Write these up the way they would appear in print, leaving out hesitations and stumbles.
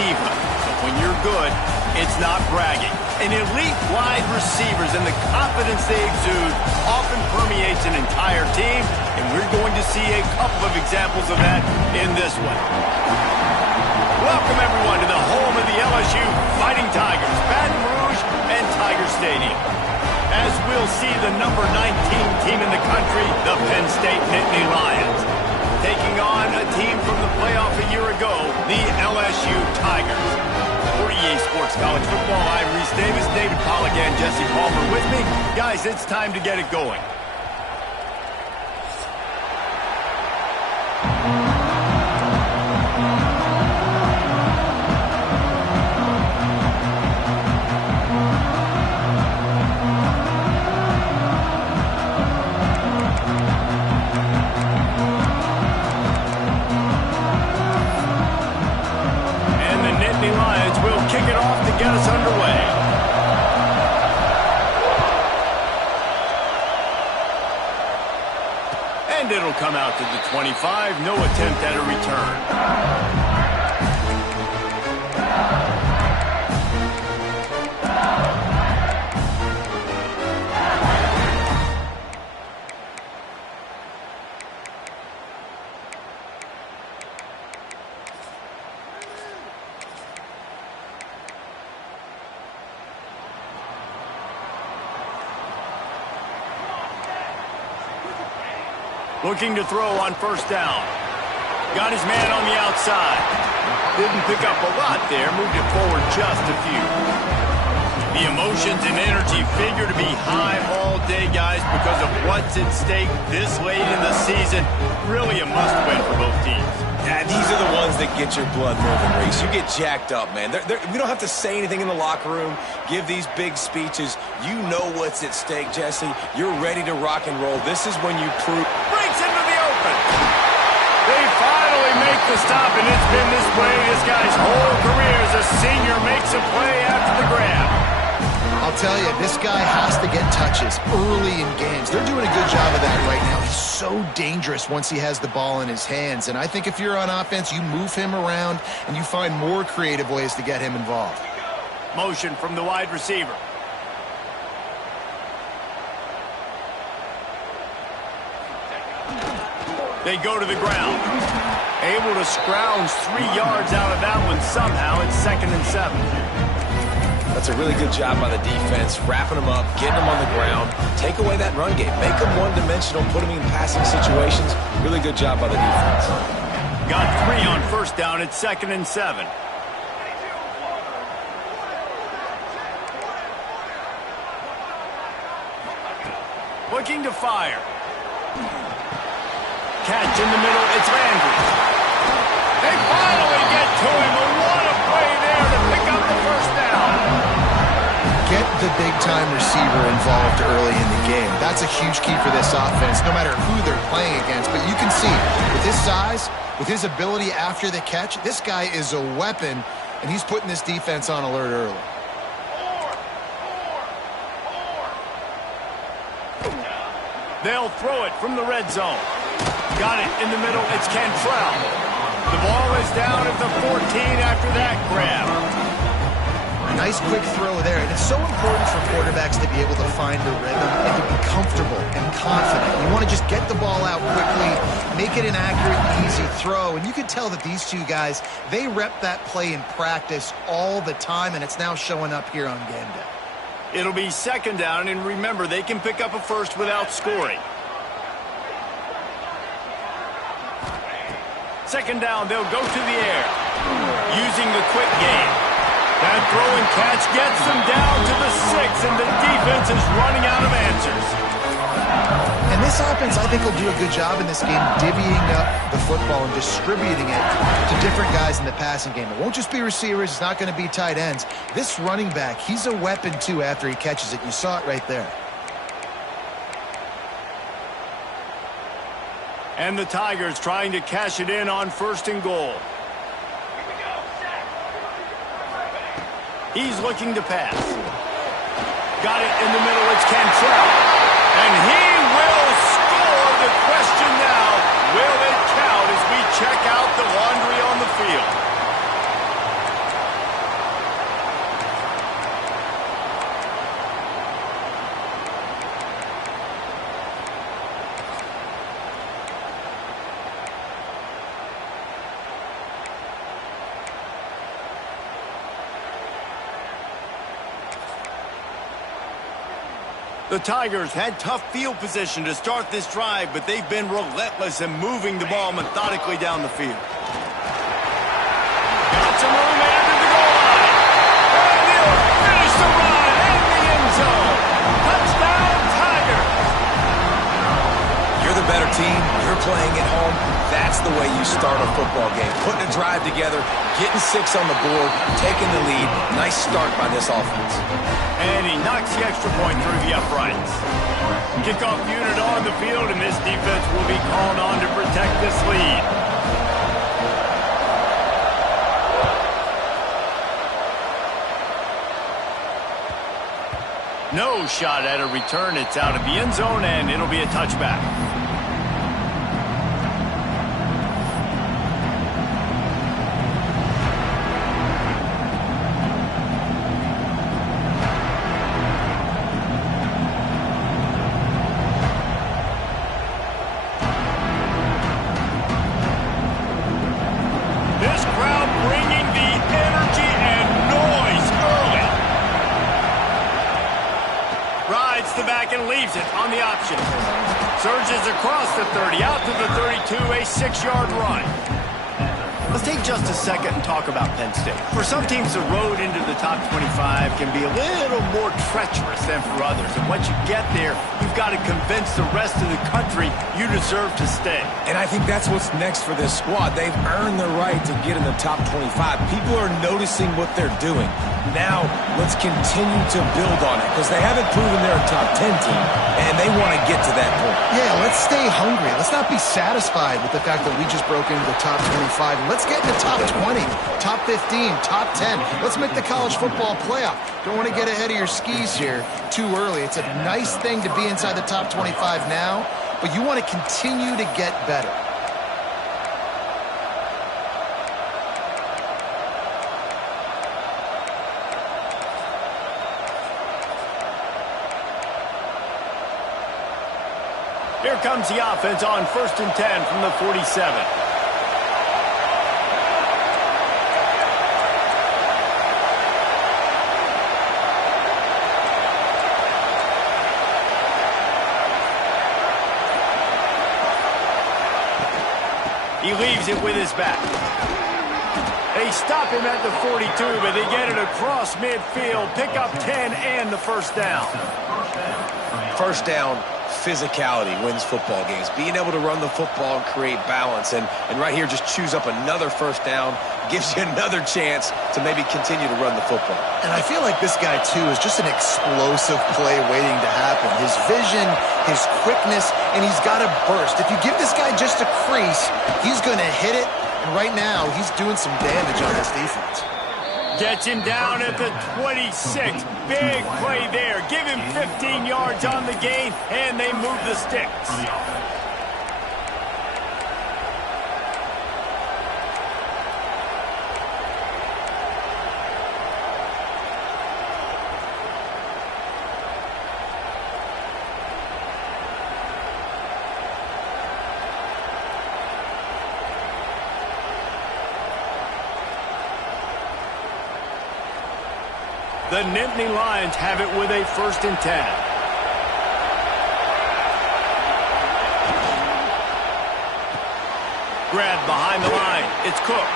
diva. But when you're good, it's not bragging. And elite wide receivers and the confidence they exude often permeates an entire team, and we're going to see a couple of examples of that in this one. Welcome, everyone, to the home of the LSU Fighting Tigers, Baton Rouge and Tiger Stadium. As we'll see the number 19 team in the country, the Penn State Nittany Lions, taking on a team from the playoff a year ago, the LSU Tigers. For EA Sports College Football, I'm Reese Davis, David Pollack, and Jesse Palmer with me. Guys, it's time to get it going. Get us underway. And it'll come out to the 25. No attempt at a return. Looking to throw on first down. Got his man on the outside. Didn't pick up a lot there. Moved it forward just a few. The emotions and energy figure to be high all day, guys, because of what's at stake this late in the season. Really a must-win for both teams. Yeah, these are the ones that get your blood moving, Reese. You get jacked up, man. We don't have to say anything in the locker room, give these big speeches. You know what's at stake, Jesse. You're ready to rock and roll. This is when you prove... Breaks into the open. They finally make the stop, and it's been this way this guy's whole career as a senior makes a play after the grab. I'll tell you, this guy has to get touches early in games. They're doing a good job of that right now. He's so dangerous once he has the ball in his hands. And I think if you're on offense, you move him around and you find more creative ways to get him involved. Motion from the wide receiver. They go to the ground. Able to scrounge 3 yards out of that one somehow. It's 2nd and 7. That's a really good job by the defense, wrapping them up, getting them on the ground. Take away that run game. Make them one-dimensional, put them in passing situations. Really good job by the defense. Got 3 on first down. It's 2nd and 7. Looking to fire. Catch in the middle. It's Andrews. They finally get to him. What a play there to pick up the first down. Get the big-time receiver involved early in the game. That's a huge key for this offense, no matter who they're playing against. But you can see, with his size, with his ability after the catch, this guy is a weapon, and he's putting this defense on alert early. They'll throw it from the red zone. Got it in the middle. It's Cantrell. The ball is down at the 14 after that grab. Nice quick throw there, and it's so important for quarterbacks to be able to find a rhythm and to be comfortable and confident. You want to just get the ball out quickly, make it an accurate and easy throw, and you can tell that these two guys, they rep that play in practice all the time, and it's now showing up here on game day. It'll be 2nd down, and remember, they can pick up a first without scoring. 2nd down, they'll go to the air, using the quick game. That throw and catch gets them down to the 6, and the defense is running out of answers. And this offense, I think, will do a good job in this game divvying up the football and distributing it to different guys in the passing game. It won't just be receivers. It's not going to be tight ends. This running back, he's a weapon, too, after he catches it. You saw it right there. And the Tigers trying to cash it in on 1st and goal. He's looking to pass. Got it in the middle. It's Cantrell. And he will score. The question now, will it count as we check out the laundry on the field? The Tigers had tough field position to start this drive, but they've been relentless in moving the ball methodically down the field. Got some room after the goal line. And he'll finish the run in the end zone. Touchdown, Tigers. You're the better team. You're playing at home. That's the way you start a football game. Putting a drive together, getting 6 on the board, taking the lead. Nice start by this offense. And he knocks the extra point through the uprights. Kickoff unit on the field, and this defense will be called on to protect this lead. No shot at a return. It's out of the end zone, and it'll be a touchback. This crowd bringing the energy and noise early. Rides the back and leaves it on the option. Surges across the 30, out to the 32, a 6-yard run. Let's take just a second and talk about Penn State. For some teams, the road into the top 25 can be a little more treacherous than for others. And once you get there, you've got to convince the rest of the country you deserve to stay. And I think that's what's next for this squad. They've earned the right to get in the top 25. People are noticing what they're doing. Now, let's continue to build on it because they haven't proven they're a top 10 team, and they want to get to that point. Yeah, let's stay hungry. Let's not be satisfied with the fact that we just broke into the top 25. Let's get in the top 20, top 15, top 10. Let's make the college football playoff. Don't want to get ahead of your skis here too early. It's a nice thing to be inside the top 25 now, but you want to continue to get better. Here comes the offense on 1st and 10 from the 47. He leaves it with his back. They stop him at the 42, but they get it across midfield. Pick up 10 and the first down. First down, physicality wins football games. Being able to run the football and create balance. And right here, just choose up another first down. Gives you another chance to maybe continue to run the football. And I feel like this guy, too, is just an explosive play waiting to happen. His vision, his quickness, and he's got a burst. If you give this guy just a crease, he's going to hit it. And right now, he's doing some damage on this defense. Gets him down at the 26. Big play there. Give him 15 yards on the gain, and they move the sticks. The Nittany Lions have it with a 1st and 10. Grabbed behind the line. It's Cook.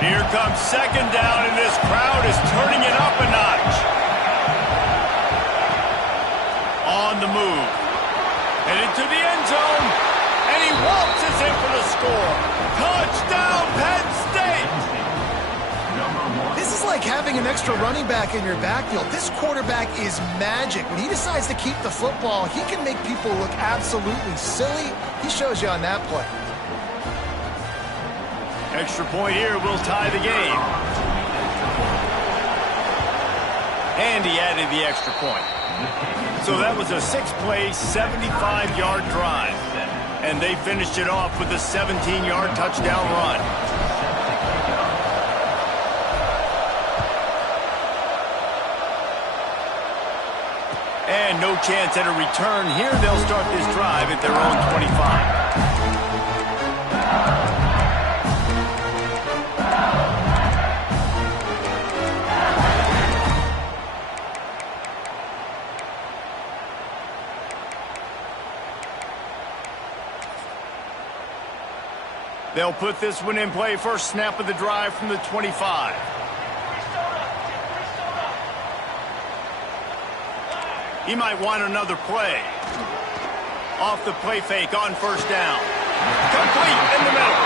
Here comes 2nd down, and this crowd is turning it up a notch. On the move. Headed to the end zone, and he waltzes in for the score. Touchdown, Penn State! This is like having an extra running back in your backfield. This quarterback is magic. When he decides to keep the football, he can make people look absolutely silly. He shows you on that play. Extra point here will tie the game. And he added the extra point. So that was a 6-play, 75-yard drive. And they finished it off with a 17-yard touchdown run. And no chance at a return here. They'll start this drive at their own 25. They'll put this one in play. First snap of the drive from the 25. He might want another play. Off the play fake on first down. Complete in the middle.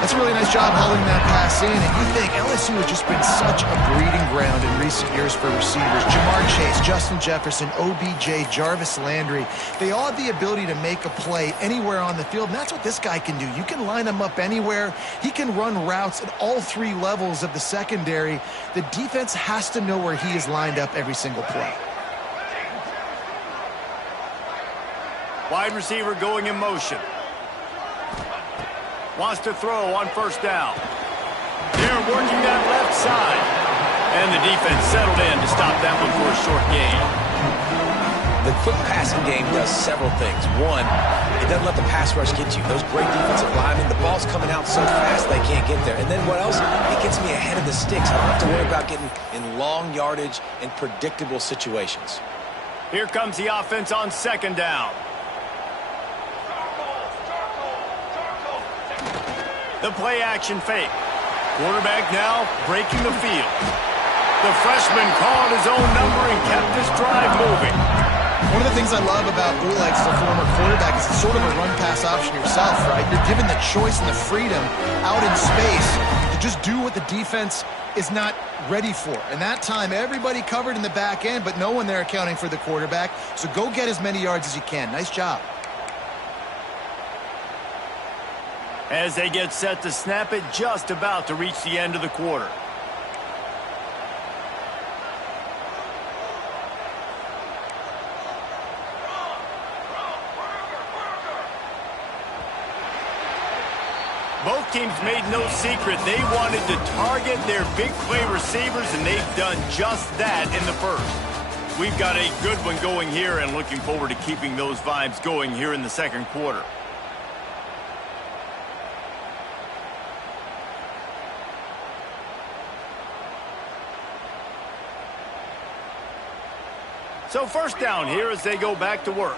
That's a really nice job holding that pass in, and you think LSU has just been such a breeding ground in recent years for receivers. Jamar Chase, Justin Jefferson, OBJ, Jarvis Landry. They all have the ability to make a play anywhere on the field, and that's what this guy can do. You can line him up anywhere. He can run routes at all three levels of the secondary. The defense has to know where he is lined up every single play. Wide receiver going in motion. Wants to throw on first down. They're working that left side. And the defense settled in to stop that one for a short gain. The quick passing game does several things. One, it doesn't let the pass rush get you. Those great defensive linemen, the ball's coming out so fast they can't get there. And then what else? It gets me ahead of the sticks. I don't have to worry about getting in long yardage and predictable situations. Here comes the offense on second down. The play action fake. Quarterback now breaking the field. The freshman called his own number and kept this drive moving. One of the things I love about Oleg as a former quarterback is it's sort of a run-pass option yourself, right? You're given the choice and the freedom out in space to just do what the defense is not ready for. And that time, everybody covered in the back end, but no one there accounting for the quarterback. So go get as many yards as you can. Nice job. As they get set to snap it, just about to reach the end of the quarter. Both teams made no secret they wanted to target their big play receivers, and they've done just that in the first. We've got a good one going here and looking forward to keeping those vibes going here in the second quarter. So first down here as they go back to work.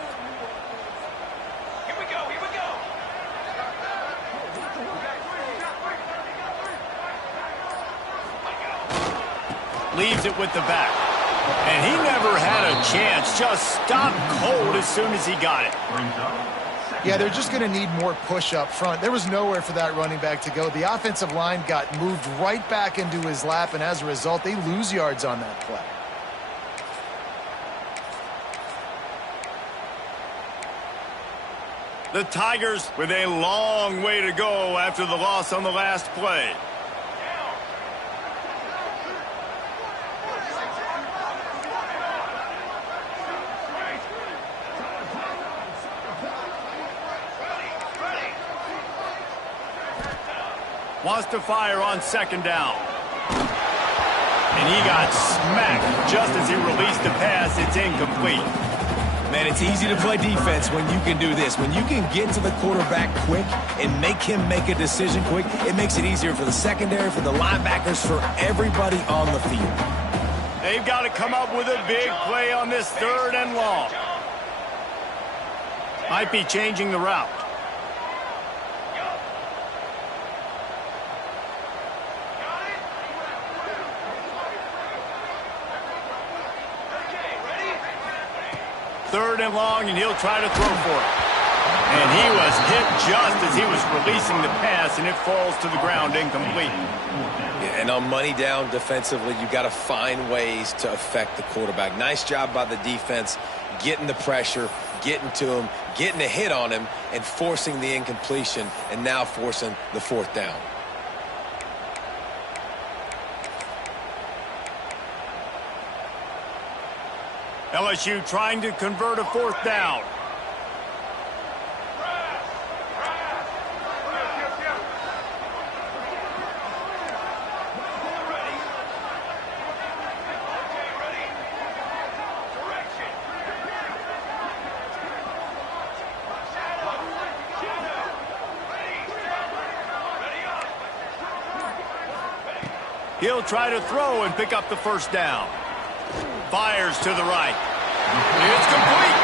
Here we go, here we go. Leaves it with the back. And he never had a chance. Just stopped cold as soon as he got it. Yeah, they're just going to need more push up front. There was nowhere for that running back to go. The offensive line got moved right back into his lap, and as a result, they lose yards on that play. The Tigers with a long way to go after the loss on the last play. Wants to fire on second down. And he got smacked just as he released the pass. It's incomplete. Man, it's easy to play defense when you can do this. When you can get to the quarterback quick and make him make a decision quick, it makes it easier for the secondary, for the linebackers, for everybody on the field. They've got to come up with a big play on this third and long. Might be changing the route. Third and long, and he'll try to throw for it. And he was hit just as he was releasing the pass, and it falls to the ground incomplete. Yeah, and on money down defensively, you got to find ways to affect the quarterback. Nice job by the defense, getting the pressure, getting to him, getting a hit on him, and forcing the incompletion, and now forcing the fourth down. LSU trying to convert a fourth down. He'll try to throw and pick up the first down. Fires to the right. It's complete.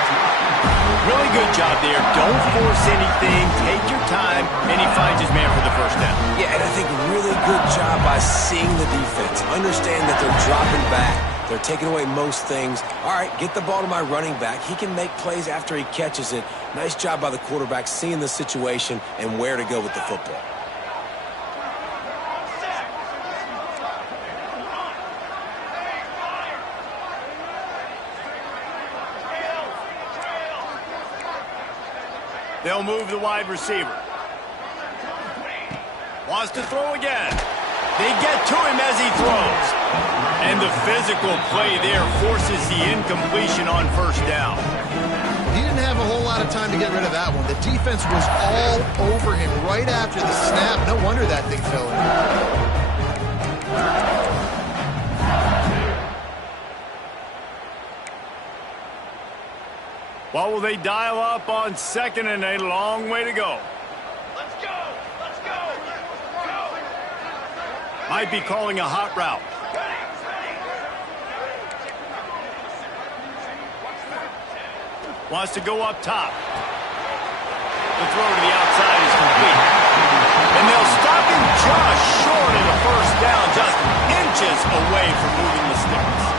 Really good job there. Don't force anything. Take your time, and he finds his man for the first down. Yeah, and I think really good job by seeing the defense. Understand that they're dropping back. They're taking away most things. All right, get the ball to my running back. He can make plays after he catches it. Nice job by the quarterback seeing the situation and where to go with the football. They'll move the wide receiver. Wants to throw again. They get to him as he throws. And the physical play there forces the incompletion on first down. He didn't have a whole lot of time to get rid of that one. The defense was all over him right after the snap. No wonder that thing fell in. What will they dial up on second and a long way to go? Let's go! Let's go! Go! Might be calling a hot route. Wants to go up top. The throw to the outside is complete. And they'll stop him just short of the first down, just inches away from moving the sticks.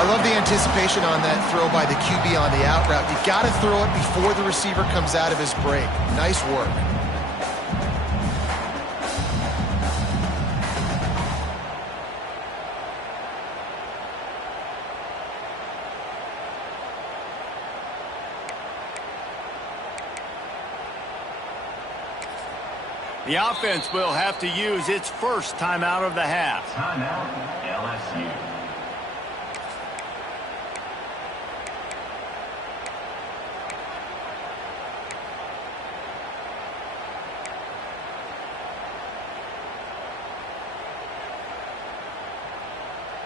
I love the anticipation on that throw by the QB on the out route. You got to throw it before the receiver comes out of his break. Nice work. The offense will have to use its first timeout of the half. Timeout, LSU.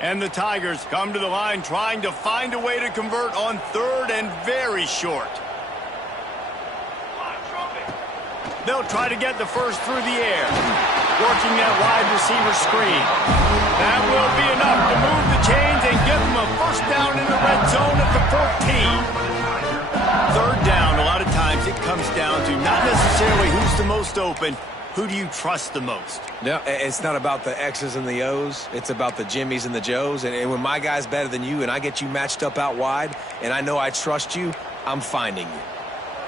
And the Tigers come to the line trying to find a way to convert on third and very short. They'll try to get the first through the air, working that wide receiver screen. That will be enough to move the chains and give them a first down in the red zone at the 14. Third down, a lot of times it comes down to not necessarily who's the most open, who do you trust the most? No, it's not about the X's and the O's. It's about the Jimmys and the Joes. And when my guy's better than you and I get you matched up out wide and I know I trust you, I'm finding you.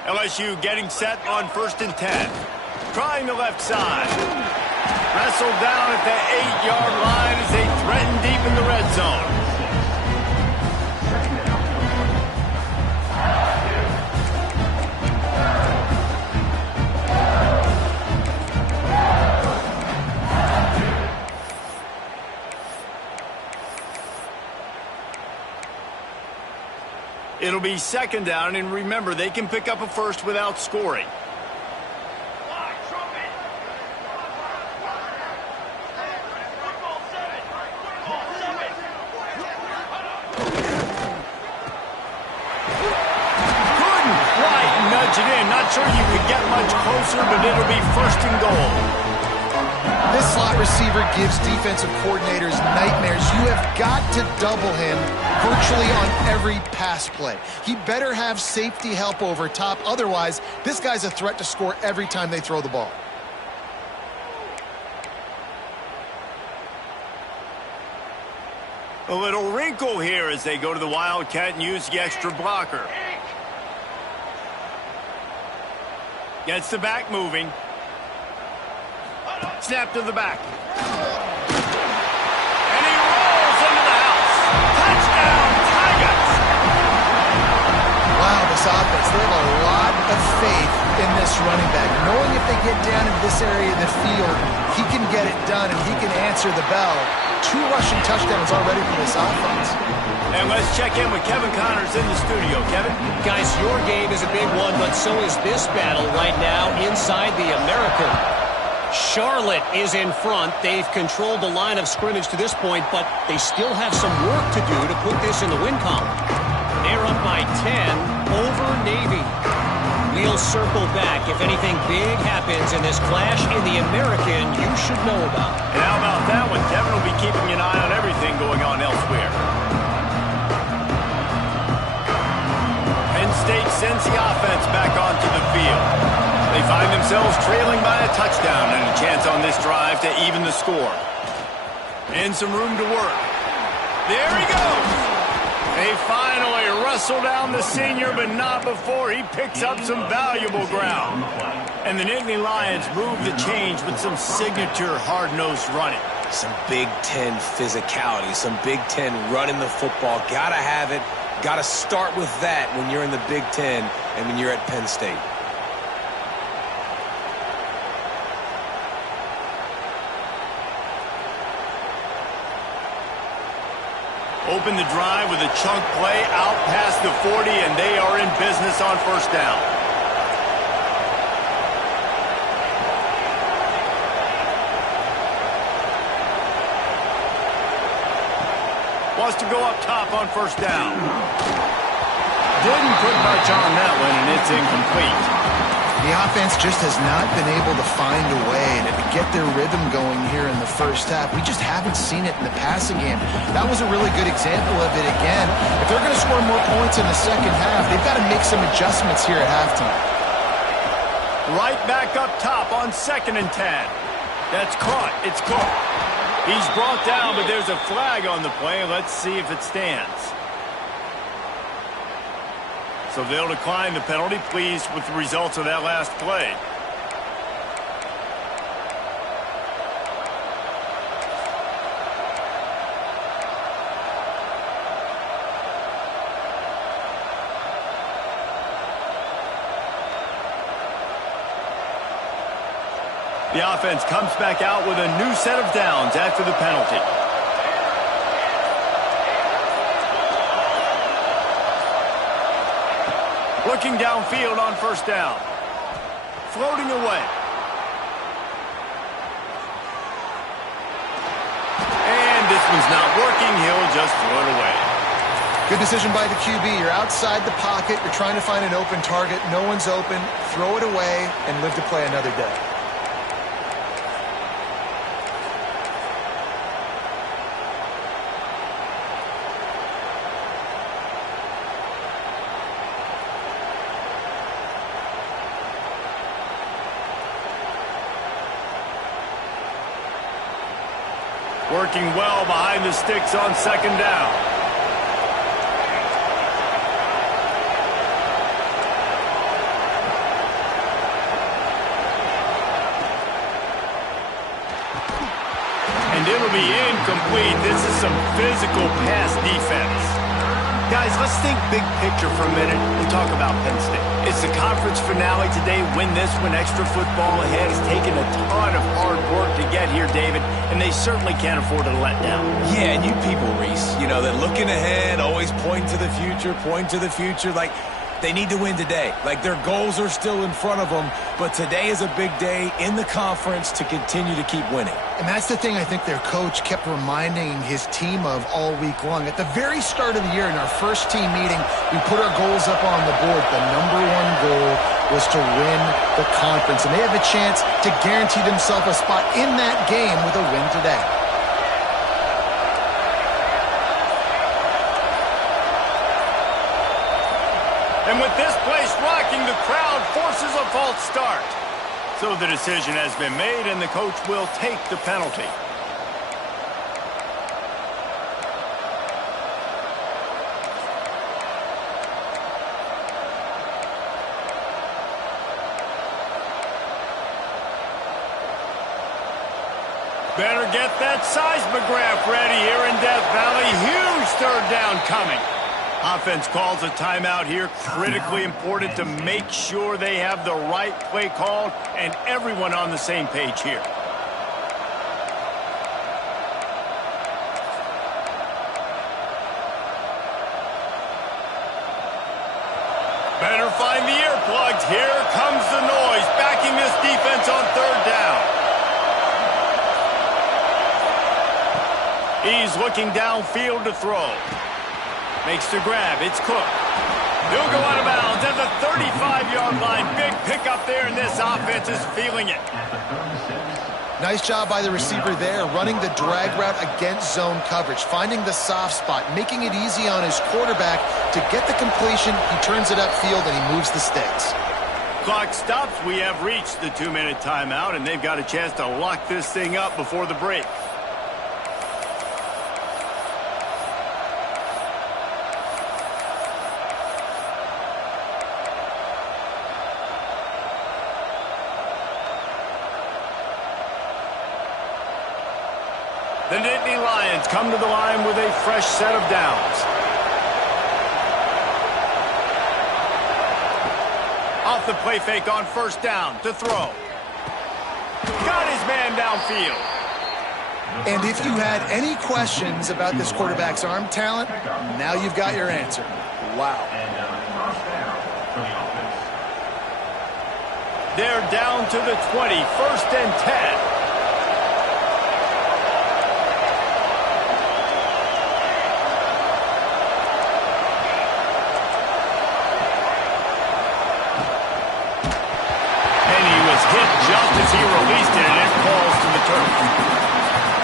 LSU getting set on 1st and 10. Trying the left side. Wrestled down at the 8-yard line as they threaten deep in the red zone. It'll be second down, and remember, they can pick up a first without scoring. Couldn't quite nudge it in. Not sure you could get much closer, but it'll be 1st and goal. This slot receiver gives defensive coordinators nightmares. You have got to double him virtually on every pass play. He better have safety help over top. Otherwise, this guy's a threat to score every time they throw the ball. A little wrinkle here as they go to the Wildcat and use the extra blocker. Gets the back moving. Snap to the back. And he rolls into the house. Touchdown, Tigers! Wow, this offense, they have a lot of faith in this running back. Knowing if they get down in this area of the field, he can get it done and he can answer the bell. 2 rushing touchdowns already for this offense. And let's check in with Kevin Connors in the studio. Kevin? Guys, your game is a big one, but so is this battle right now inside the American. Charlotte is in front. They've controlled the line of scrimmage to this point, but they still have some work to do to put this in the win column. They're up by 10 over Navy. We'll circle back. If anything big happens in this clash in the American, you should know about. And how about that one? Kevin will be keeping an eye on everything going on elsewhere. Penn State sends the offense back onto the field. They find themselves trailing by a touchdown and a chance on this drive to even the score. And some room to work. There he goes. They finally wrestle down the senior, but not before he picks up some valuable ground. And the Nittany Lions move the change with some signature hard-nosed running. Some Big Ten physicality, some Big Ten running the football. Gotta have it. Gotta start with that when you're in the Big Ten and when you're at Penn State. Open the drive with a chunk play out past the 40, and they are in business on first down. Wants to go up top on first down. Didn't put much on that one, and it's incomplete. The offense just has not been able to find a way to get their rhythm going here in the first half. We just haven't seen it in the passing game. That was a really good example of it again. If they're going to score more points in the second half, they've got to make some adjustments here at halftime. Right back up top on 2nd and 10. That's caught. It's Cook. He's brought down, but there's a flag on the play. Let's see if it stands. So they'll decline the penalty. Pleased with the results of that last play. The offense comes back out with a new set of downs after the penalty. Looking downfield on first down. Floating away. And this one's not working. He'll just throw it away. Good decision by the QB. You're outside the pocket. You're trying to find an open target. No one's open. Throw it away and live to play another day. Working well behind the sticks on second down. And it'll be incomplete. This is some physical pass defense. Guys, let's think big picture for a minute and talk about Penn State. It's the conference finale today. Win this one, extra football ahead. It's taken a ton of hard work to get here, David, and they certainly can't afford to let down. Yeah, and you people, Reese, you know, that looking ahead, always point to the future, like they need to win today. Like their goals are still in front of them, but today is a big day in the conference to continue to keep winning. And that's the thing I think their coach kept reminding his team of all week long. At the very start of the year in our first team meeting, we put our goals up on the board. The number one goal was to win the conference, and they have a chance to guarantee themselves a spot in that game with a win today. And with this place rocking, the crowd forces a false start. So the decision has been made, and the coach will take the penalty. Better get that seismograph ready here in Death Valley. Huge third down coming. Offense calls a timeout here. Critically important to make sure they have the right play called and everyone on the same page here. Better find the earplugs. Here comes the noise, backing this defense on third down. He's looking downfield to throw. Makes the grab. It's Cook. He'll go out of bounds at the 35-yard line. up there, and this offense is feeling it. Nice job by the receiver there, running the drag route against zone coverage, finding the soft spot, making it easy on his quarterback to get the completion. He turns it upfield, and he moves the sticks. Clock stops. We have reached the 2-minute timeout, and they've got a chance to lock this thing up before the break. The Nittany Lions come to the line with a fresh set of downs. Off the play fake on first down to throw. Got his man downfield. And if you had any questions about this quarterback's arm talent, now you've got your answer. Wow. They're down to the 20, 1st and 10. Just as he released it, and it falls to the turf.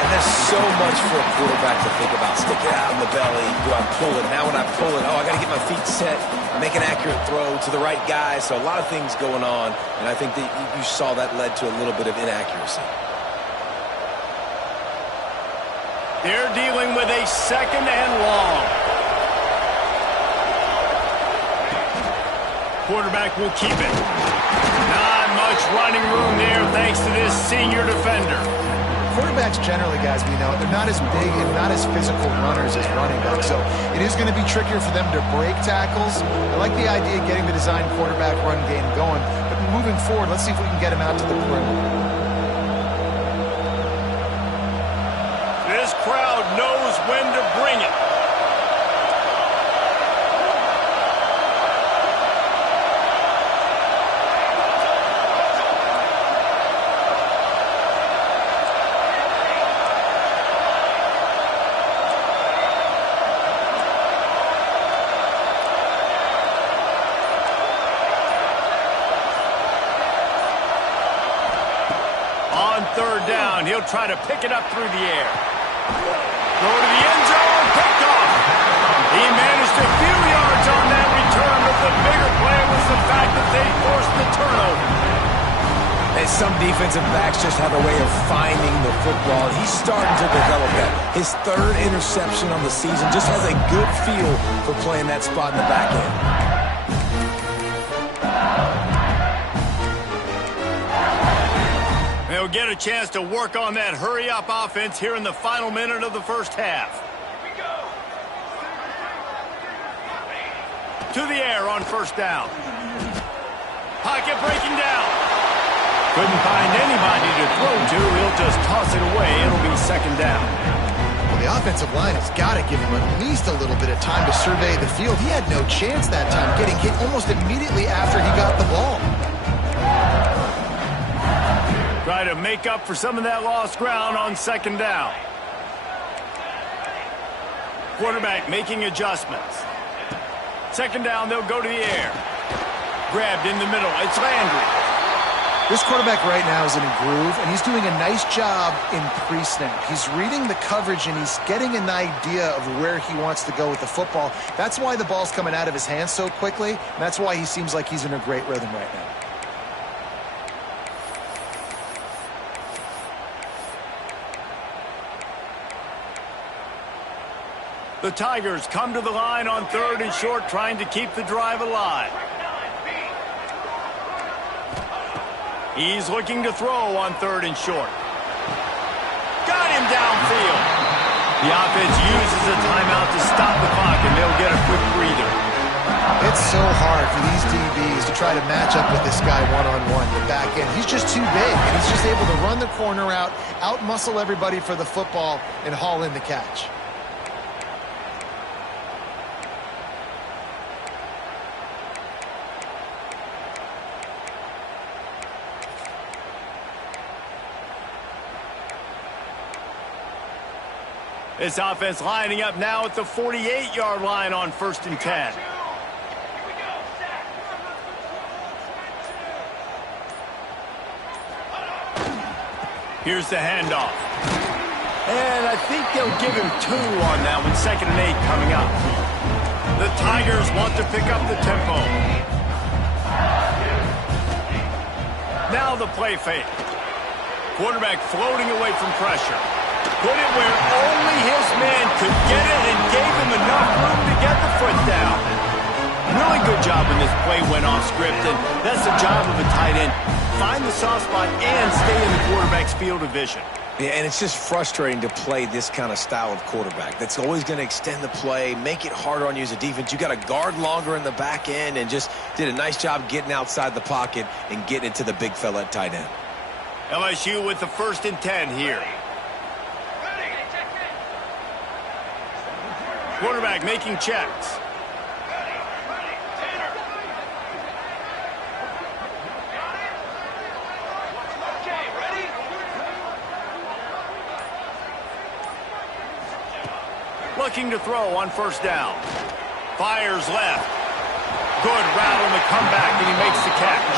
And there's so much for a quarterback to think about. Stick it out in the belly. Do I pull it? Now when I pull it, I got to get my feet set, make an accurate throw to the right guy. So a lot of things going on, and I think that you saw that led to a little bit of inaccuracy. They're dealing with a 2nd and long. Quarterback will keep it. Not much running room there thanks to this senior defender. Quarterbacks generally, guys, we know, they're not as big and not as physical runners as running backs, so it is going to be trickier for them to break tackles. I like the idea of getting the design quarterback run game going, but moving forward, let's see if we can get him out to the perimeter. This crowd knows when to bring it. Third down, he'll try to pick it up through the air. Throw to the end zone, picked off. He managed a few yards on that return, but the bigger play was the fact that they forced the turnover. And some defensive backs just have a way of finding the football. He's starting to develop that. His 3rd interception on the season, just has a good feel for playing that spot in the back end. They'll get a chance to work on that hurry-up offense here in the final minute of the first half. To the air on first down. Pocket breaking down. Couldn't find anybody to throw to. He'll just toss it away. It'll be 2nd down. Well, the offensive line has got to give him at least a little bit of time to survey the field. He had no chance that time, getting hit almost immediately after he got the ball. Try to make up for some of that lost ground on 2nd down. Quarterback making adjustments. 2nd down, they'll go to the air. Grabbed in the middle. It's Landry. This quarterback right now is in a groove, and he's doing a nice job in pre-snap. He's reading the coverage, and he's getting an idea of where he wants to go with the football. That's why the ball's coming out of his hands so quickly, and that's why he seems like he's in a great rhythm right now. The Tigers come to the line on 3rd and short, trying to keep the drive alive. He's looking to throw on 3rd and short. Got him downfield. The offense uses a timeout to stop the clock, and they'll get a quick breather. It's so hard for these DBs to try to match up with this guy one-on-one, the back end. He's just too big, and he's just able to run the corner out-muscle everybody for the football, and haul in the catch. This offense lining up now at the 48-yard line on 1st and 10. Here's the handoff. And I think they'll give him 2 on that one. 2nd and 8 coming up. The Tigers want to pick up the tempo. Now the play fake. Quarterback floating away from pressure. Put it where only his man could get it and gave him enough room to get the foot down. Really good job when this play went off script, and that's the job of a tight end. Find the soft spot and stay in the quarterback's field of vision. Yeah, and it's just frustrating to play this kind of style of quarterback. That's always going to extend the play, make it harder on you as a defense. You got to guard longer in the back end, and just did a nice job getting outside the pocket and getting it to the big fella at tight end. LSU with the 1st and 10 here. Quarterback making checks. Looking to throw on 1st down. Fires left. Good route on the comeback, and he makes the catch.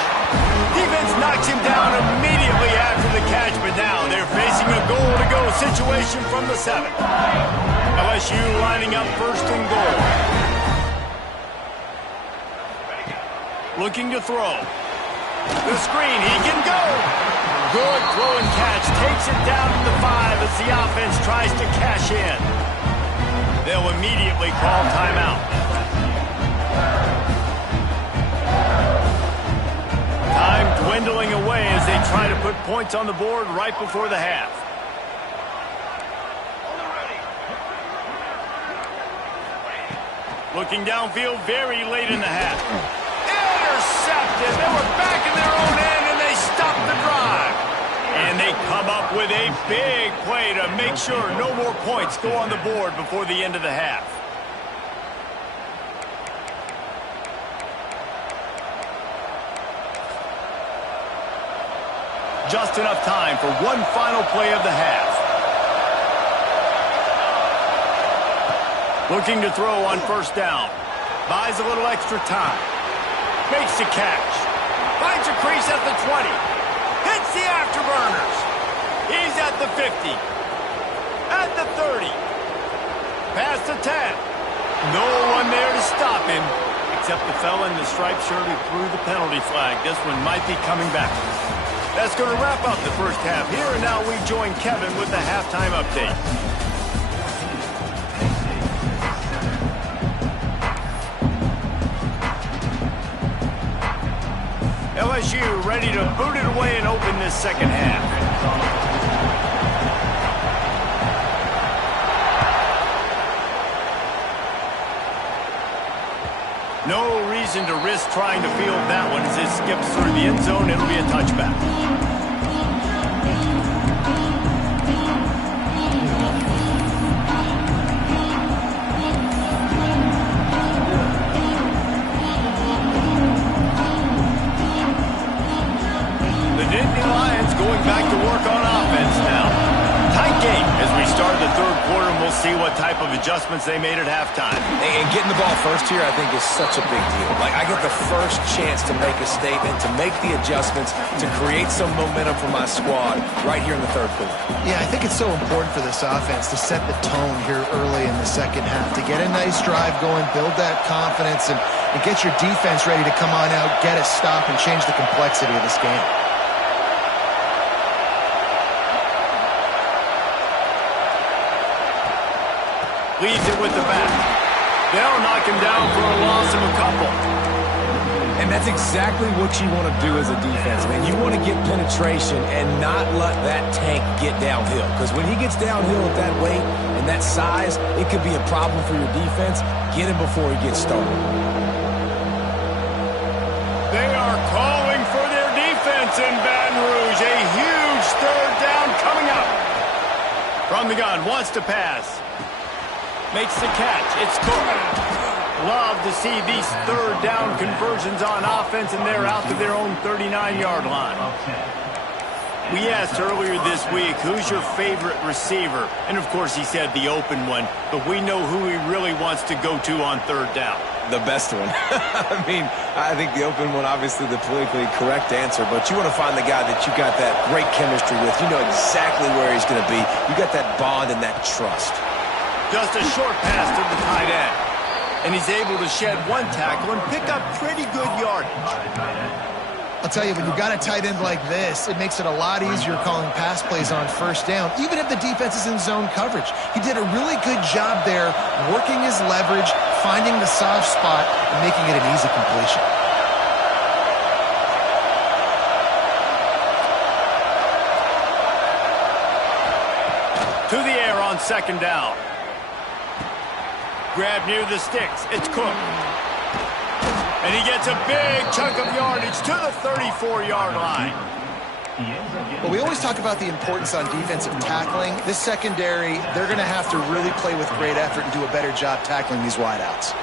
Defense knocks him down immediately after the catch, but now they're facing a goal-to-go situation from the 7. LSU lining up 1st and goal. Looking to throw. The screen, he can go. Good throw and catch. Takes it down to the 5 as the offense tries to cash in. They'll immediately call timeout. Time dwindling away as they try to put points on the board right before the half. Looking downfield very late in the half. Intercepted. They were back in their own end, and they stopped the drive. And they come up with a big play to make sure no more points go on the board before the end of the half. Just enough time for one final play of the half. Looking to throw on 1st down. Buys a little extra time. Makes the catch. Finds a crease at the 20. Hits the afterburners. He's at the 50. At the 30. Past the 10. No one there to stop him, except the fella in the striped shirt who threw the penalty flag. This one might be coming back. That's going to wrap up the 1st half here, and now we join Kevin with the halftime update. LSU ready to boot it away and open this 2nd half. No reason to risk trying to field that one as it skips through the end zone. It'll be a touchback. Going back to work on offense now. Tight game as we start the 3rd quarter, and we'll see what type of adjustments they made at halftime. And getting the ball first here, I think, is such a big deal. Like, I get the first chance to make a statement, to make the adjustments, to create some momentum for my squad right here in the 3rd quarter. Yeah, I think it's so important for this offense to set the tone here early in the 2nd half, to get a nice drive going, build that confidence, and get your defense ready to come on out, get a stop, and change the complexity of this game. Leads it with the back. They'll knock him down for a loss of a couple. And that's exactly what you want to do as a defense, man. You want to get penetration and not let that tank get downhill. Because when he gets downhill at that weight and that size, it could be a problem for your defense. Get him before he gets started. They are calling for their defense in Baton Rouge. A huge 3rd down coming up. From the gun, wants to pass. Makes the catch. It's Cook. Love to see these 3rd down conversions on offense, and they're out to their own 39-yard line. We asked earlier this week, who's your favorite receiver? And, of course, he said the open one, but we know who he really wants to go to on 3rd down. The best one. I mean, I think the open one, obviously the politically correct answer, but you want to find the guy that you got that great chemistry with. You know exactly where he's going to be. You got that bond and that trust. Just a short pass to the tight end. And he's able to shed one tackle and pick up pretty good yardage. I'll tell you, when you've got a tight end like this, it makes it a lot easier calling pass plays on first down, even if the defense is in zone coverage. He did a really good job there, working his leverage, finding the soft spot, and making it an easy completion. To the air on second down. Grab near the sticks. It's Cook. And he gets a big chunk of yardage to the 34-yard line. Well, we always talk about the importance on defensive tackling. This secondary, they're going to have to really play with great effort and do a better job tackling these wideouts.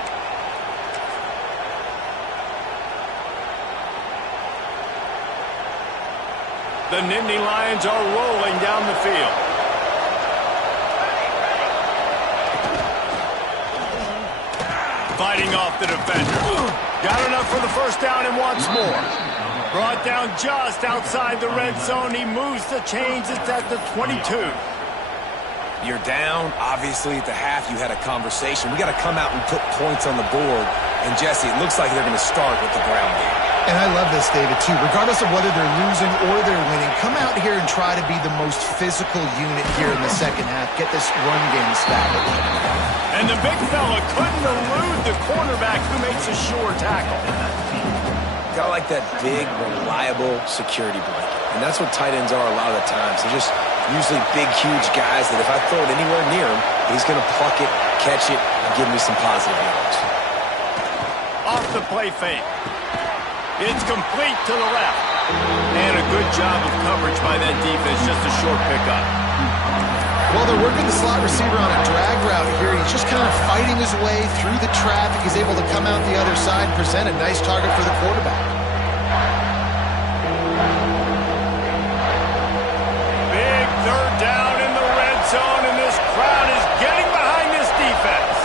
The Nittany Lions are rolling down the field. Fighting off the defender. Got enough for the first down and wants more. Brought down just outside the red zone. He moves the chains. It's at the 22. You're down. Obviously, at the half, you had a conversation. We got to come out and put points on the board. And, Jesse, it looks like they're going to start with the ground game. And I love this, David, too. Regardless of whether they're losing or they're winning, come out here and try to be the most physical unit here in the second half. Get this run game established. And the big fella couldn't elude the cornerback who makes a sure tackle. Got like that big, reliable security blanket. And that's what tight ends are a lot of the times. They're just usually big, huge guys that if I throw it anywhere near him, he's going to pluck it, catch it, and give me some positive yards. Off the play fake. It's complete to the left. And a good job of coverage by that defense. Just a short pickup. Well, they're working the slot receiver on a drag route here. He's just kind of fighting his way through the traffic. He's able to come out the other side and present a nice target for the quarterback. Big third down in the red zone, and this crowd is getting behind this defense.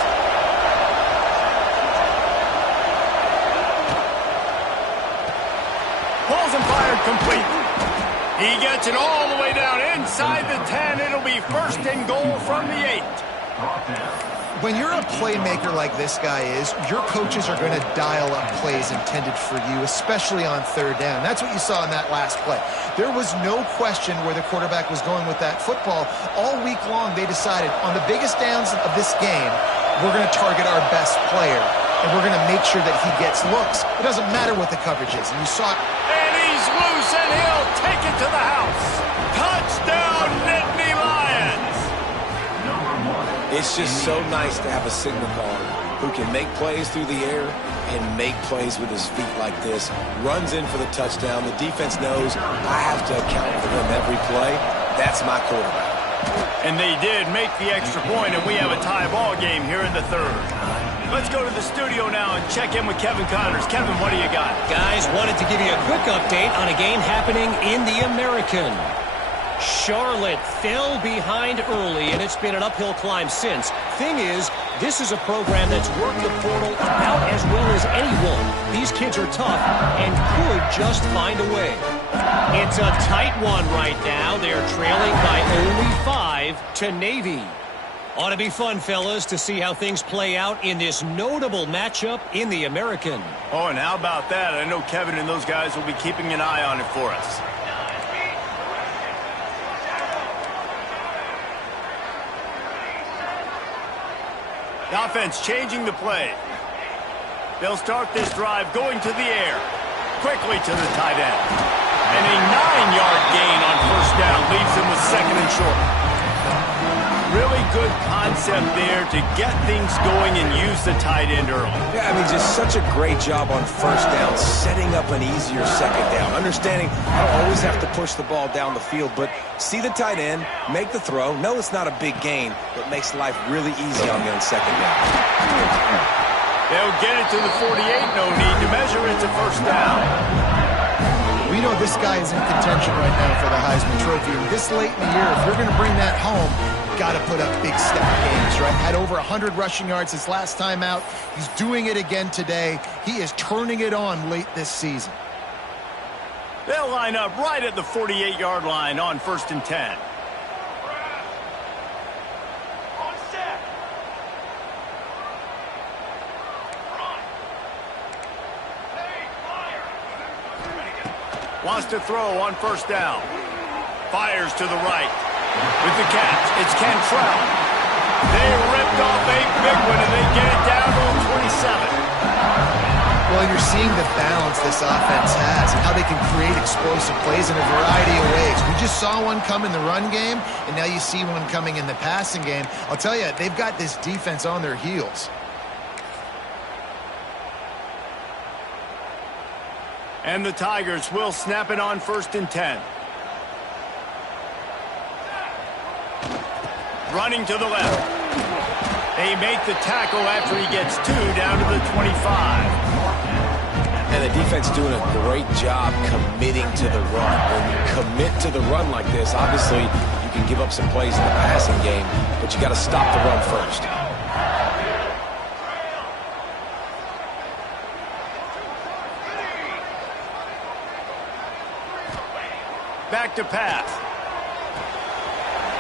Pulls and fired complete. He gets it all the way down inside the 10. It'll be first and goal from the 8. When you're a playmaker like this guy is, your coaches are going to dial up plays intended for you, especially on third down. That's what you saw in that last play. There was no question where the quarterback was going with that football. All week long, they decided on the biggest downs of this game, we're going to target our best player, and we're going to make sure that he gets looks. It doesn't matter what the coverage is. And you saw it. And he's loose, and he'll take it to the house. Touchdown, Nittany Lions! It's just so nice to have a signal caller who can make plays through the air and make plays with his feet like this. Runs in for the touchdown. The defense knows I have to account for them every play. That's my quarterback. And they did make the extra point, and we have a tie ball game here in the third. Let's go to the studio now and check in with Kevin Connors. Kevin, what do you got? Guys, wanted to give you a quick update on a game happening in the American. Charlotte fell behind early, and it's been an uphill climb since. Thing is, this is a program that's worked the portal about as well as anyone. These kids are tough and could just find a way. It's a tight one right now. They're trailing by only 5 to Navy. Ought to be fun, fellas, to see how things play out in this notable matchup in the American. Oh, and how about that? I know Kevin and those guys will be keeping an eye on it for us. The offense changing the play. They'll start this drive going to the air. Quickly to the tight end. And a 9-yard gain on first down leaves them with second and short. Really good concept there to get things going and use the tight end early. Yeah, I mean, just such a great job on first down, setting up an easier second down. Understanding I don't always have to push the ball down the field, but see the tight end, make the throw. No, it's not a big gain, but makes life really easy on me on second down. They'll get it to the 48, no need to measure. It's a first down. We know this guy is in contention right now for the Heisman Trophy. And this late in the year, if you're going to bring that home, got to put up big stat games, right? Had over 100 rushing yards his last time out. He's doing it again today. He is turning it on late this season. They'll line up right at the 48-yard line on 1st and 10. Wants to throw on 1st down. Fires to the right. With the catch, it's Cantrell. They ripped off a big one, and they get it down to 27. Well, you're seeing the balance this offense has and how they can create explosive plays in a variety of ways. We just saw one come in the run game, and now you see one coming in the passing game. I'll tell you, they've got this defense on their heels. And the Tigers will snap it on 1st and 10. Running to the left. They make the tackle after he gets 2 down to the 25. And the defense doing a great job committing to the run. When you commit to the run like this, obviously you can give up some plays in the passing game, but you got to stop the run first. Back to pass.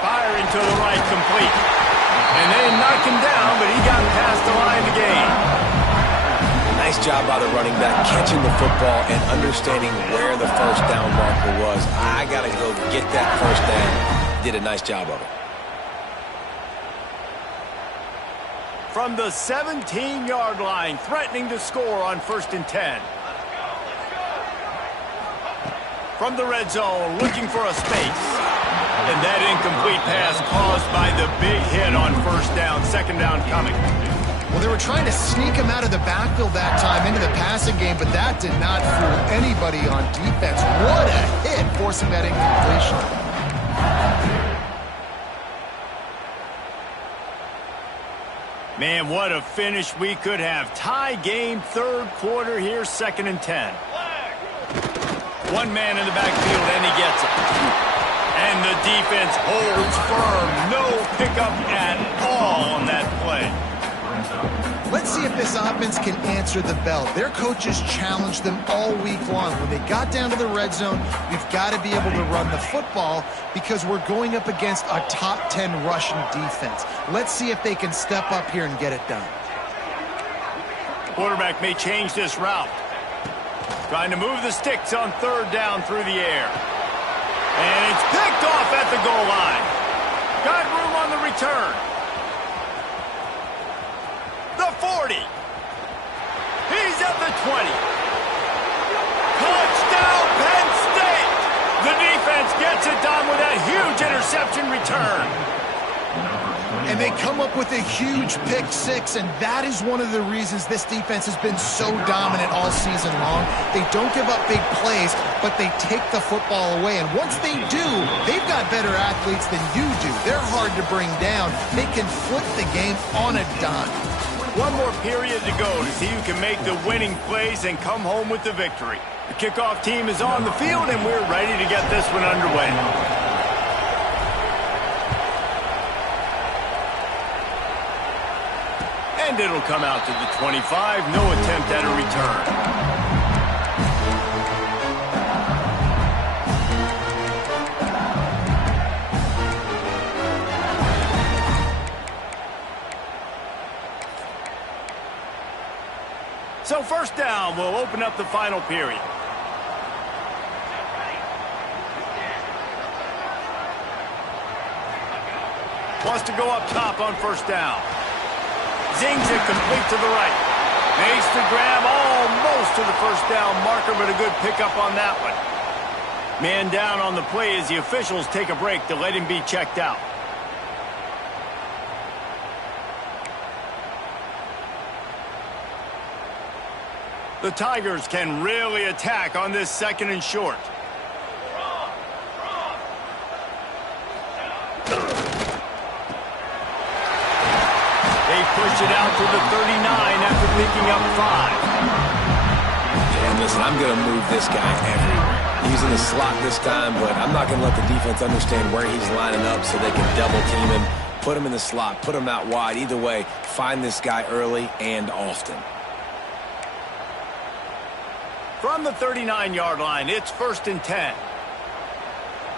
Firing to the right, complete. And they knock him down, but he got past the line to gain. Nice job by the running back, catching the football and understanding where the 1st down marker was. I got to go get that 1st down. Did a nice job of it. From the 17-yard line, threatening to score on 1st and 10. From the red zone, looking for a space. And that incomplete pass caused by the big hit on 1st down, 2nd down coming. Well, they were trying to sneak him out of the backfield that time into the passing game, but that did not fool anybody on defense. What a hit, forcing that incompletion. Man, what a finish we could have. Tie game, 3rd quarter here, 2nd and 10. One man in the backfield, and he gets it. And the defense holds firm. No pickup at all on that play. Let's see if this offense can answer the bell. Their coaches challenged them all week long. When they got down to the red zone, we've got to be able to run the football because we're going up against a top 10 rushing defense. Let's see if they can step up here and get it done. Quarterback may change this route. Trying to move the sticks on 3rd down through the air. And it's picked off at the goal line. Got room on the return. The 40. He's at the 20. Touchdown, Penn State. The defense gets it done with that huge interception return. And they come up with a huge pick 6, and that is one of the reasons this defense has been so dominant all season long. They don't give up big plays, but they take the football away. And once they do, they've got better athletes than you do. They're hard to bring down. They can flip the game on a dime. One more period to go to see who can make the winning plays and come home with the victory. The kickoff team is on the field, and we're ready to get this one underway. And it'll come out to the 25. No attempt at a return. So 1st down will open up the final period. Wants to go up top on 1st down. Zings it complete to the right. Makes the grab almost to the 1st down marker, but a good pickup on that one. Man down on the play as the officials take a break to let him be checked out. The Tigers can really attack on this 2nd and short. They push it out to the 39 after picking up 5. And listen, I'm going to move this guy everywhere. He's in the slot this time, but I'm not going to let the defense understand where he's lining up so they can double team him. put him in the slot, put him out wide. Either way, find this guy early and often. From the 39-yard line, it's 1st and 10.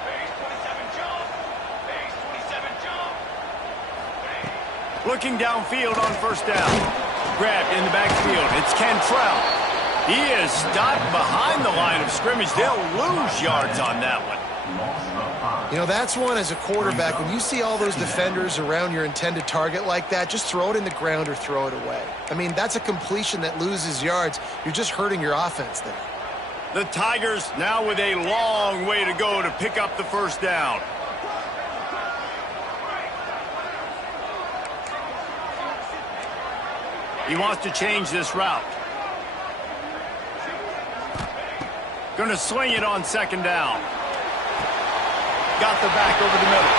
Base 27 jump. Base 27 jump. Looking downfield on 1st down. Grabbed in the backfield. It's Cantrell. He is stopped behind the line of scrimmage. They'll lose yards on that one. You know, that's one as a quarterback. When you see all those defenders around your intended target like that, just throw it in the ground or throw it away. I mean, that's a completion that loses yards. You're just hurting your offense there. The Tigers now with a long way to go to pick up the 1st down. He wants to change this route. Going to swing it on 2nd down. Got the back over the middle.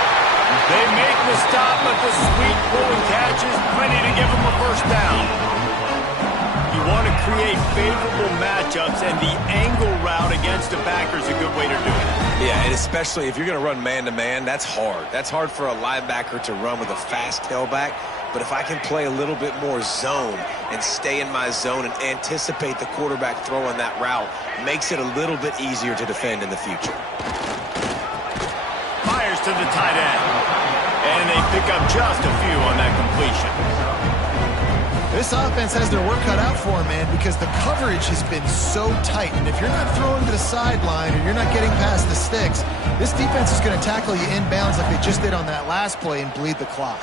They make the stop, but the sweet pulling catch is plenty to give them a 1st down. You want to create favorable matchups, and the angle route against a backer is a good way to do it. Yeah, and especially if you're going to run man-to-man, that's hard. That's hard for a linebacker to run with a fast tailback. But if I can play a little bit more zone and stay in my zone and anticipate the quarterback throwing that route, makes it a little bit easier to defend in the future. Fires to the tight end. And they pick up just a few on that completion. This offense has their work cut out for them, man, because the coverage has been so tight. And if you're not throwing to the sideline or you're not getting past the sticks, this defense is going to tackle you inbounds like they just did on that last play and bleed the clock.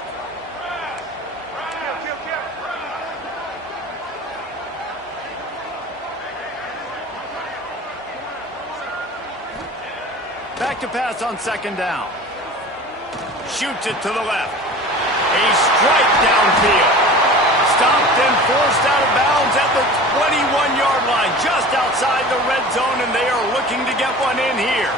Back to pass on 2nd down. Shoots it to the left. A strike downfield. Stopped and forced out of bounds at the 21-yard line, just outside the red zone, and they are looking to get one in here.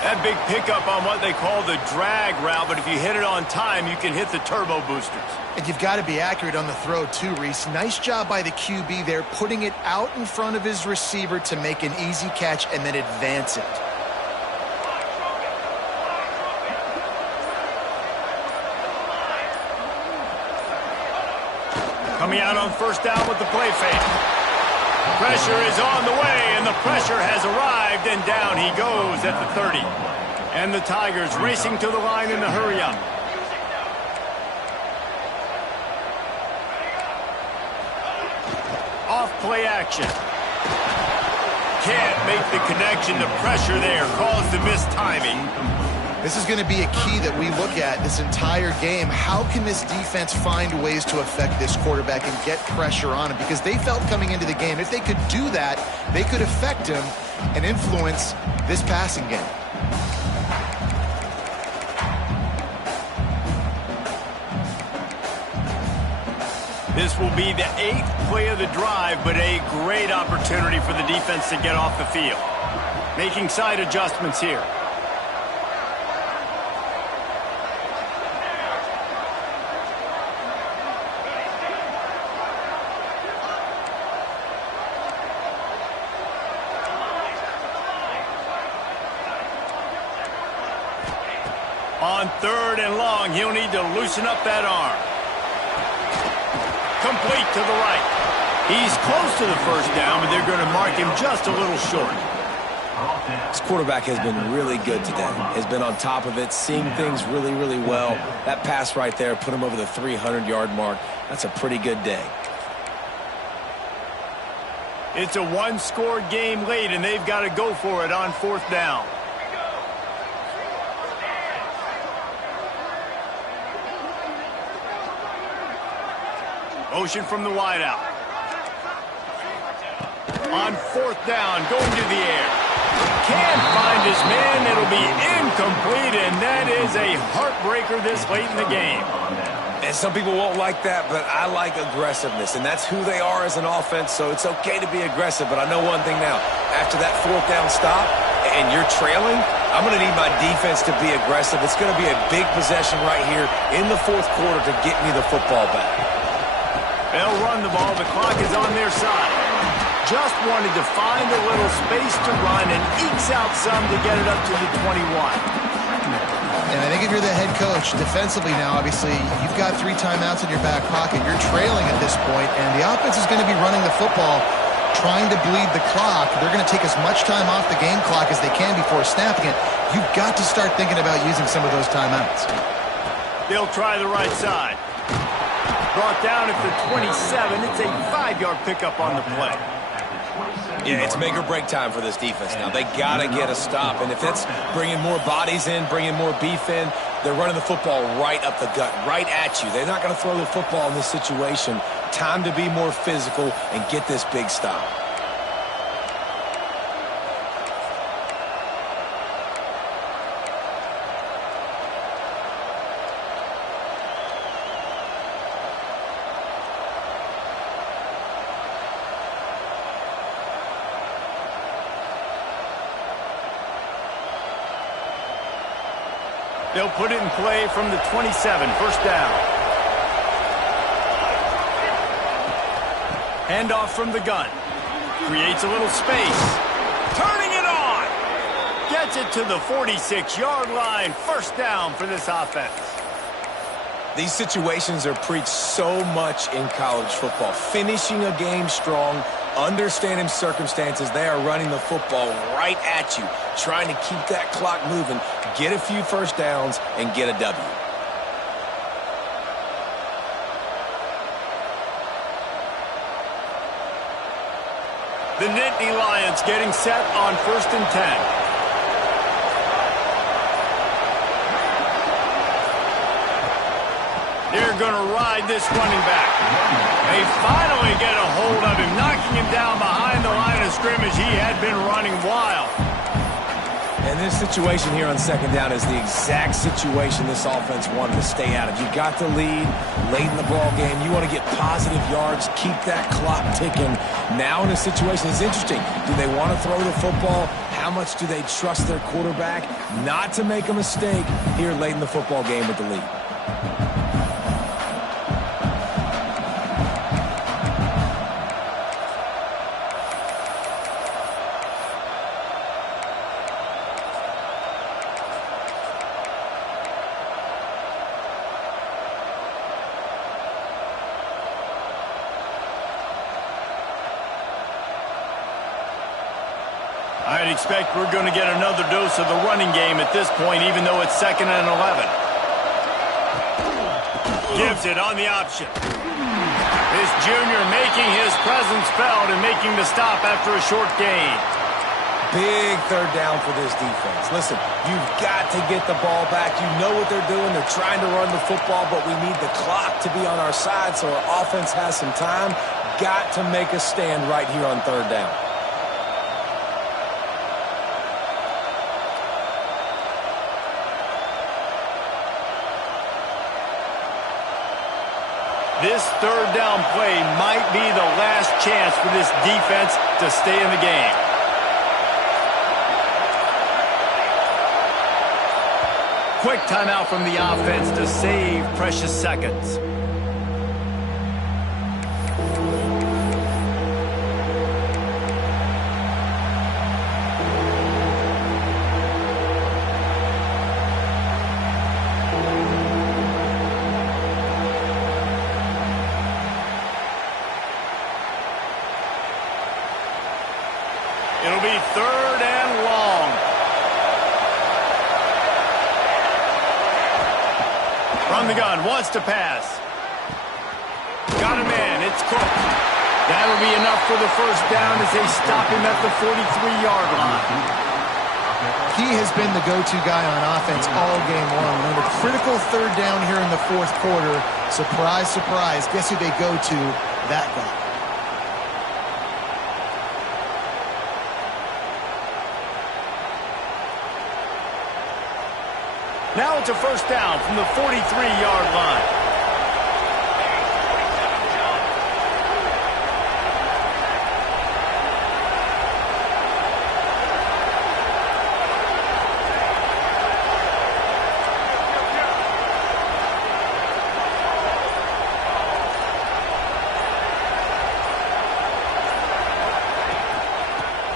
That big pickup on what they call the drag route, but if you hit it on time, you can hit the turbo boosters. And you've got to be accurate on the throw too, Reese. Nice job by the QB there, putting it out in front of his receiver to make an easy catch and then advance it. Coming out on 1st down with the play fake. Pressure is on the way, and the pressure has arrived, and down he goes at the 30. And the Tigers racing to the line in the hurry-up. Off play action. Can't make the connection. The pressure there caused the missed timing. This is going to be a key that we look at this entire game. How can this defense find ways to affect this quarterback and get pressure on him? Because they felt coming into the game, if they could do that, they could affect him and influence this passing game. This will be the 8th play of the drive, but a great opportunity for the defense to get off the field. Making side adjustments here. On 3rd and long, he'll need to loosen up that arm. Complete to the right. He's close to the 1st down, but they're going to mark him just a little short. This quarterback has been really good today. Has been on top of it, seeing things really, really well. That pass right there put him over the 300-yard mark. That's a pretty good day. It's a one-score game late, and they've got to go for it on 4th down. Motion from the wideout. On 4th down, going to the air. Can't find his man. It'll be incomplete, and that is a heartbreaker this late in the game. And some people won't like that, but I like aggressiveness, and that's who they are as an offense, so it's okay to be aggressive. But I know one thing now. After that 4th down stop and you're trailing, I'm going to need my defense to be aggressive. It's going to be a big possession right here in the 4th quarter to get me the football back. They'll run the ball. The clock is on their side. Just wanted to find a little space to run and ekes out some to get it up to the 21. And I think if you're the head coach, defensively now, obviously, you've got 3 timeouts in your back pocket. You're trailing at this point, and the offense is going to be running the football, trying to bleed the clock. They're going to take as much time off the game clock as they can before snapping it. You've got to start thinking about using some of those timeouts. They'll try the right side. Brought down at the 27. It's a 5-yard pickup on the play. Yeah, it's make or break time for this defense now. They got to get a stop. And if it's bringing more bodies in, bringing more beef in, they're running the football right up the gut, right at you. They're not going to throw the football in this situation. Time to be more physical and get this big stop. They'll put it in play from the 27, first down. Handoff from the gun. Creates a little space. Turning it on. Gets it to the 46-yard line. First down for this offense. These situations are preached so much in college football. Finishing a game strong, understanding circumstances. They are running the football right at you, trying to keep that clock moving, get a few first downs, and get a W. The Nittany Lions getting set on 1st and 10. They're going to ride this running back. They finally get a hold of him, knocking him down behind the line of scrimmage. He had been running wild. And this situation here on 2nd down is the exact situation this offense wanted to stay out of. You got the lead late in the ball game. You want to get positive yards, keep that clock ticking. Now in a situation, it's interesting. Do they want to throw the football? How much do they trust their quarterback not to make a mistake here late in the football game with the lead? I'd expect we're going to get another dose of the running game at this point, even though it's 2nd and 11. Gives it on the option. This junior making his presence felt and making the stop after a short gain. Big 3rd down for this defense. Listen, you've got to get the ball back. You know what they're doing. They're trying to run the football, but we need the clock to be on our side so our offense has some time. Got to make a stand right here on 3rd down. This 3rd down play might be the last chance for this defense to stay in the game. Quick timeout from the offense to save precious seconds. It'll be 3rd and long. From the gun, wants to pass. Got a man, it's Cook. That'll be enough for the first down as they stop him at the 43-yard line. He has been the go-to guy on offense all game long. On a critical 3rd down here in the 4th quarter, surprise, surprise, guess who they go to? That guy. Now it's a first down from the 43-yard line.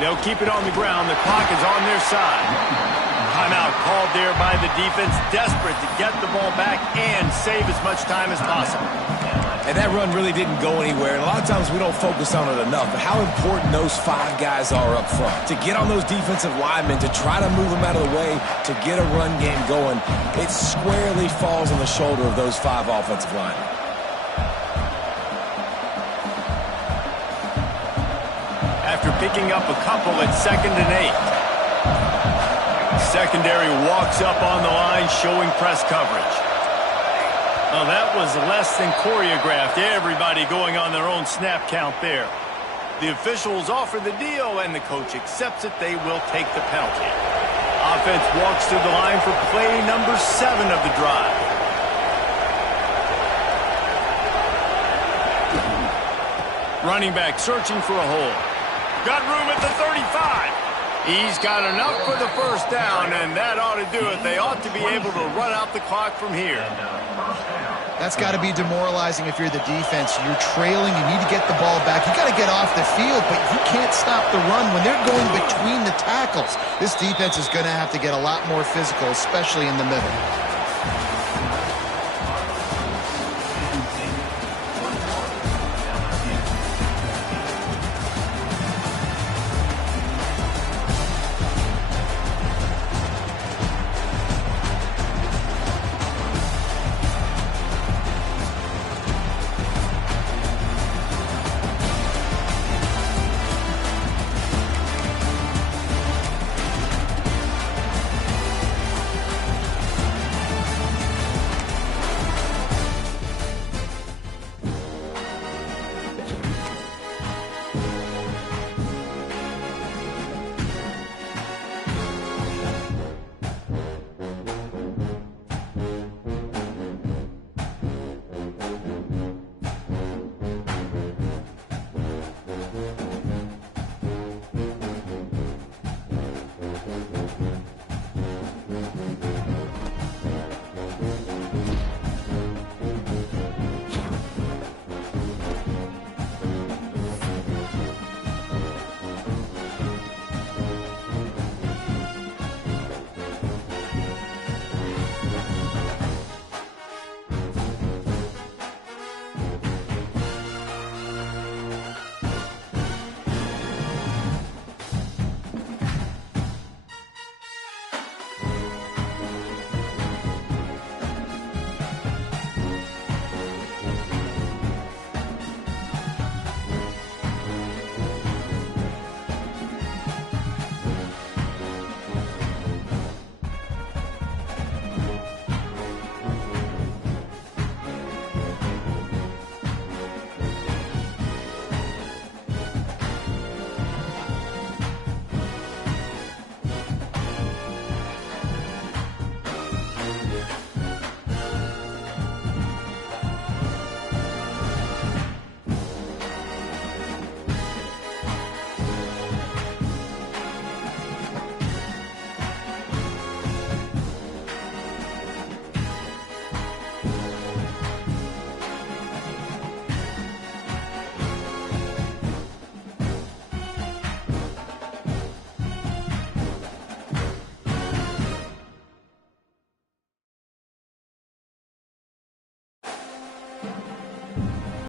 They'll keep it on the ground. The clock is on their side. Timeout called there by the defense, desperate to get the ball back and save as much time as possible. And that run really didn't go anywhere. And a lot of times we don't focus on it enough, but how important those 5 guys are up front. To get on those defensive linemen, to try to move them out of the way, to get a run game going, it squarely falls on the shoulder of those 5 offensive linemen. After picking up a couple at 2nd and 8. Secondary walks up on the line, showing press coverage. Well, that was less than choreographed. Everybody going on their own snap count there. The officials offer the deal, and the coach accepts it. They will take the penalty. Offense walks to the line for play number 7 of the drive. Running back searching for a hole. Got room at the 35. He's got enough for the first down, and that ought to do it. They ought to be able to run out the clock from here. That's got to be demoralizing if you're the defense. You're trailing. You need to get the ball back. You got to get off the field, but you can't stop the run when they're going between the tackles. This defense is going to have to get a lot more physical, especially in the middle.